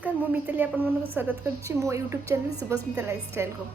नमस्कार मु मिताली आपण मन स्वागत करछि मो यूट्यूब चैनल शुभस्मिता लाइफस्टाइल को।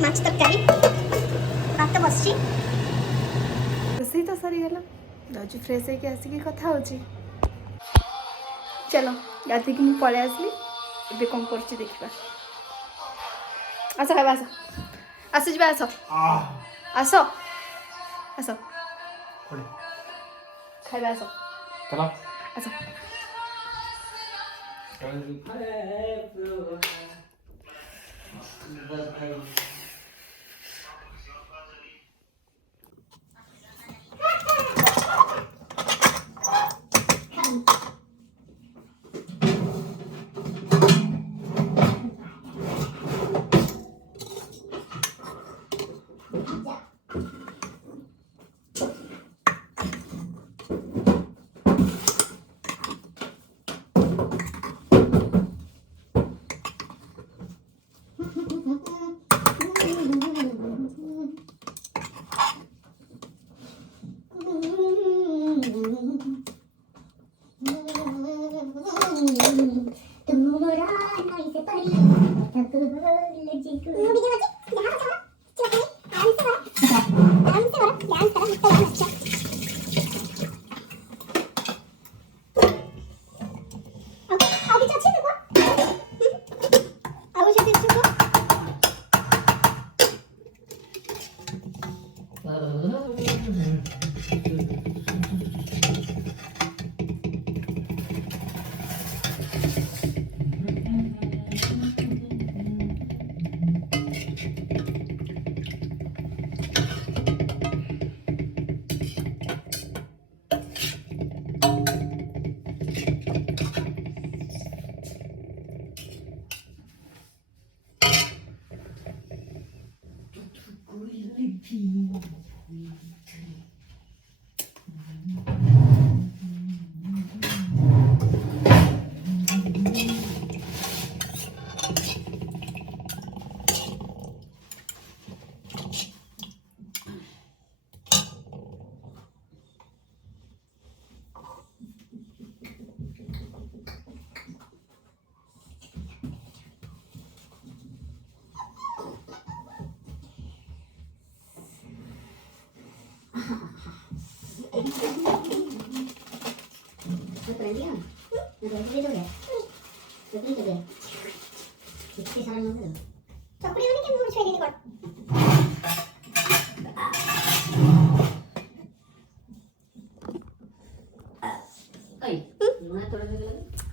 माछ तरकारी भात बस रोसई तो सरीगला जाऊँ फ्रेश होकर आसिक कथा हो। चलो गाधी की मुझे पलि आसली ए कौन कर देखा। आस खावा आस आस जा आस आस आस खावा आस आस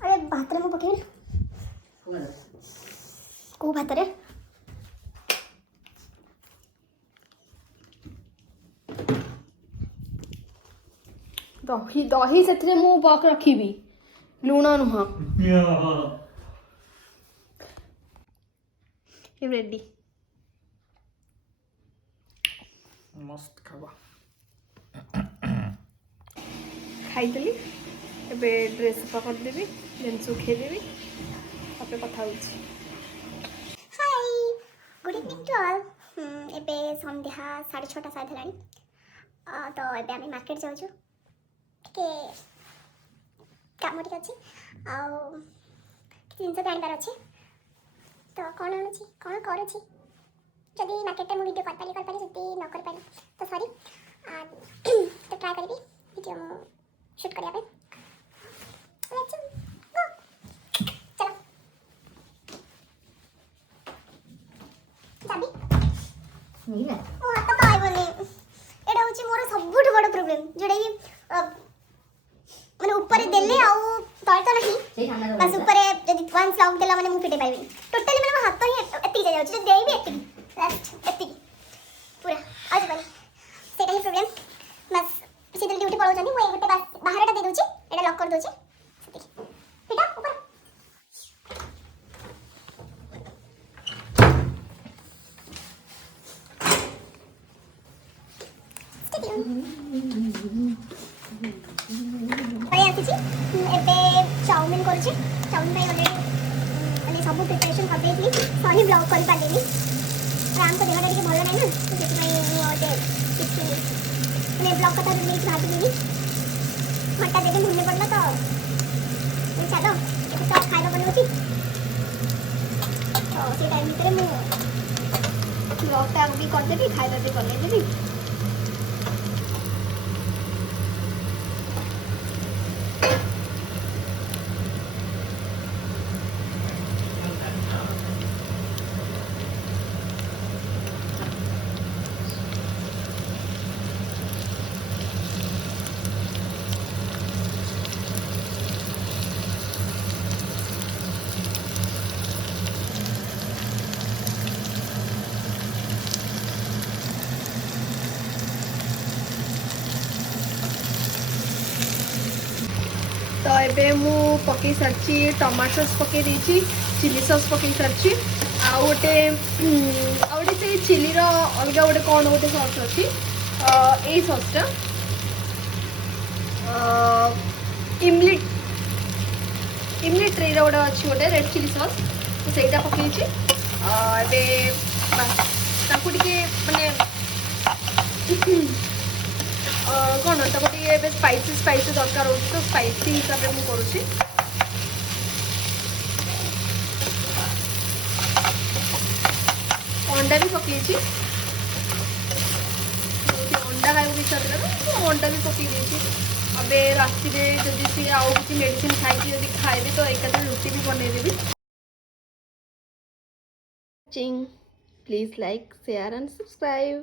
अरे भात में पकड़ को भात रे दही दही से मु बक रखी लुण नुह रेडी मस्त खावा खाईदेली एबे ड्रेस सफा करदेवी देन सुखेदेवी आपे कथा होछि। Hi good evening to all. एबे संध्या 6:30 शायद हलानी तो एबे आम मार्केट जाऊँ के काम टी अच्छी आउ जिनस जानवर अच्छे तो कौन आणुची कौन करुची जदि मार्केट में वीडियो कर पारी जदि न कर पारी तो सॉरी तो ट्राई करी वीडियो शूट करने पे। चलो चाबी नहीं ना ओ हाथ पाइबनी एटा होची मोर सबुठ बड़ प्रॉब्लम जोडा माने ऊपर देले आउ तळ तो नहीं बस ऊपर जदि वंस लॉक देला माने मु फिटे पाइबनी टोटली माने हाथ ही एत्ती जा जाउची देइबी एत्ती लास्ट एत्ती पूरा आज बनी सेटा ही प्रॉब्लम बस सीधे ड्यूटी पळौ जनी मु ए गोटे बस बाहरटा दे दोची एटा लॉक कर दोची सेति फिटा ऊपर ଆସିଛି ଏବେ ଚାଉମିନ କରୁଛି ଚାଉମିନ ପାଇଁ ଅଲରେଡ଼ି ମାନେ ସବୁ ପ୍ରିପାରେସନ୍ କରିଦେଇଥିଲି ସହି ବ୍ଲଗ୍ କରିପାରିଲିନି ରାମଙ୍କ ଦେହଟା ଟିକେ ଭଲ ନାହିଁ ନା ସେଥିପାଇଁ ମୁଁ ଗୋଟେ କିଛି ମାନେ ବ୍ଲଗ୍ କଥା ନେଇକି ଭାବିଲିନି ହଠାତ୍ ଏବେ ମନେ ପଡ଼ିଲା ତ ଚାଲ ଏବେ ତ ଖାଇବା ବନାଉଛି ତ ସେଇ ଟାଇମ୍ ଭିତରେ ମୁଁ ବ୍ଲଗ୍ଟା ବି କରିଦେବି ଖାଇବା ବି ବନେଇଦେବି। तो ये मु पकई सारी टमाटो सॉस पकई देती चिली सॉस पकई सारी आउटे से चिली अलग गोटे कौन गोटे सॉस अच्छी यही सॉसटा इमली ट्रे गोटे अच्छी गोटे रेड चिली सॉस तो सहीटा पकई माने कौन गोटे स्पाइसी स्पाइसी दरकार हो तो स्पाइसी हिसाब से मुझे करुँची अंडा भी पकई अंडा खाई इच्छा था तो अंडा भी पकई अबे राति जदि सी आउ कि मेडिसिन खाई खाइबे तो एक रुटी भी बनईदेवी। Please like share and subscribe.